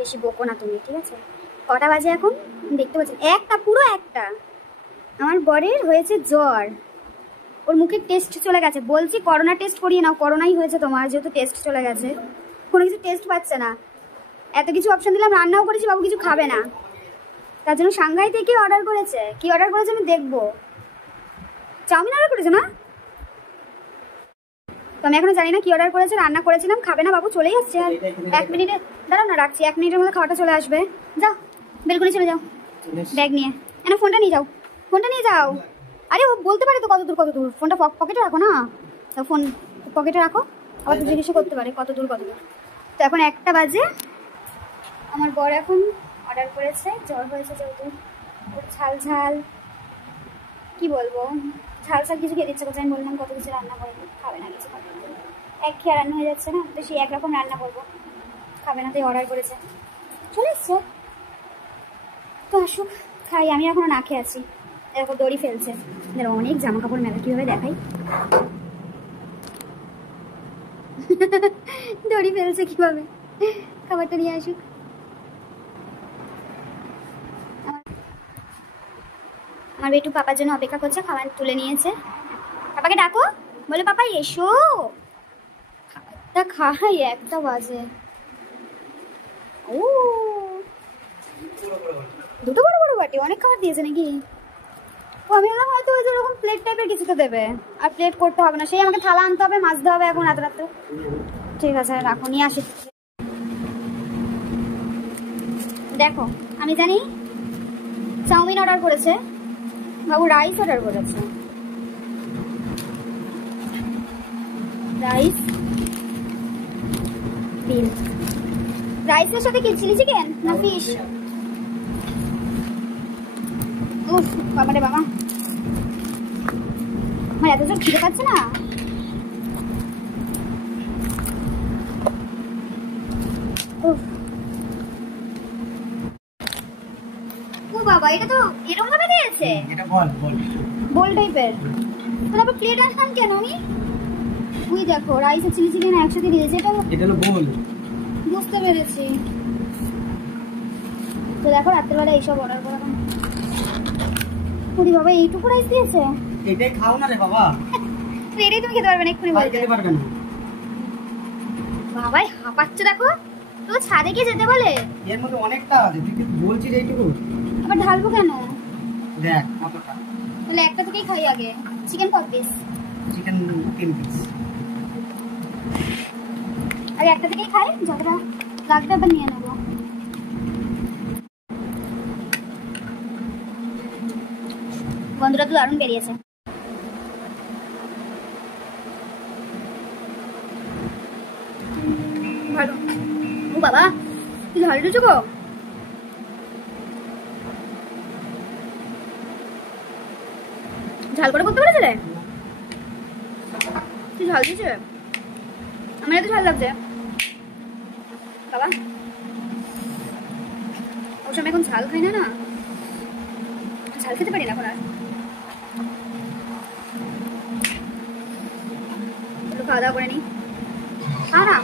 বেশি বকো না তুমি, ঠিক আছে? কটা বাজে এখন দেখতে পাচ্ছি? একটা, পুরো একটা। আমার বরের হয়েছে জ্বর, ওর মুখে টেস্ট চলে গেছে। বলছি করোনা টেস্ট করিয়ে নাও, করোনাই হয়েছে তোমার, যেহেতু টেস্ট চলে গেছে। কোনো কিছু টেস্ট পাচ্ছে না, এত কিছু অপশন দিলাম, রান্নাও করেছি, বাবু কিছু খাবে না। তার জন্য সাংঘাই থেকে অর্ডার করেছে। কি অর্ডার করেছে আমি দেখবো। চাউমিন অর্ডার করেছে না? তো আমি এখনো জানি না কি অর্ডার করেছে। রান্না করেছিলাম, খাবে না, বাবু চলেই আসছে। আর 1 মিনিটে দাঁড়াও না, রাখছি, 1 মিনিটের মধ্যে খাওয়াটা চলে আসবে। যাও বেলকুনি চলে যাও ব্যাগ নিয়ে। না ফোনটা নিয়ে যাও, ফোনটা নিয়ে যাও। আরে ও বলতে পারে তো কত দূর কত দূর। ফোনটা পকেটে রাখো না, তো ফোন পকেটে রাখো, আবার তো জিজ্ঞেস করতে পারে কত দূর কত দূর। তো এখন 1টা বাজে। আমার বর এখন অর্ডার করেছে, জ্বর হয়েছে যেহেতু ওর ঝাল ঝাল, কি বলবো, ঝাল ঝাল কিছু খেতে ইচ্ছে করছে। আমি বললাম কত কিছু রান্না করবো, খাবে না কিছু, খাবে না। এক খেয়ে রান্না হয়ে যাচ্ছে না, তো সেই একরকম রান্না করবো, খাবে না, তাই অর্ডার করেছে। চলে এসছে, তো আসুক খাই। আমি এখনো না খেয়ে আছি। এরকম দড়ি ফেলছে, অনেক জামা কাপড় মেলা, কিভাবে দেখাই। দড়ি ফেলছে কিভাবে, খাবারটা নিয়ে আসুক। আমার বেটু পাপার জন্য অপেক্ষা করছে, খাবার তুলে নিয়েছে। পাপাকে ডাকো, বলে পাপা এসো, খাবারটা খাই। 1টা বাজে। ও দুটো বড় বড় বাটি, অনেক খাবার দিয়েছে নাকি? ও আমি বললাম হয়তো ওই যেরকম প্লেট টাইপের কিছু তো দেবে। আর প্লেট করতে হবে না, সেই আমাকে থালা আনতে হবে, মাজতে হবে এখন রাতে রাতে। ঠিক আছে রাখো, নিয়ে আসি। দেখো আমি জানি চাউমিন অর্ডার করেছে, বাবু রাইস অর্ডার করেছে। রাইস ডিম, রাইসের সাথে কি চিলি চিকেন না ফিশ? উফ বাবা রে বাবা, আমার এত জোর খিদে পাচ্ছে না। উফ ও বাবা, এটা তো এরকম ভাবে দিয়েছে, এটা বল বল বোল টাইপের। তাহলে আবার প্লেট আনলাম কেন আমি? ওই দেখো রাইস আর চিলি চিকেন একসাথে দিয়েছে। এটা হলো বোল, বুঝতে পেরেছি। তো দেখো রাত্রেবেলা এইসব অর্ডার করা। ওরে বাবা, এইটুকু রাইস দিয়েছে। এটাই খাও না রে বাবা। এটাই তুমি খেতে পারবে না, এক্ষুনি বলতে। খেতে পারবে না বাবাই হাঁপাচ্ছে দেখো। তো ছাদে গিয়ে যেতে বলে, এর মধ্যে অনেকটা আছে, তুই বলছিস এইটুকু। আবার ঢালবো কেন? দেখ কতটা। তাহলে একটা থেকেই খাই আগে। চিকেন কত পিস? Chicken 3 piece. আগে একটা থেকেই খাই, যতটা লাগবে আবার নিয়ে নেবো। গন্ধটা তো দারুণ বেরিয়েছে। ভালো। ও বাবা তুই ঝাল দিয়েছো গো। ঝাল করে করতে পেরেছে রে, তুই ঝাল দিয়েছে। আমার এত ঝাল লাগছে বাবা। ওর সময় এখন ঝাল খাই না, না ঝাল খেতে পারি না এখন আর। খাওয়া দাওয়া করে নি, খা না।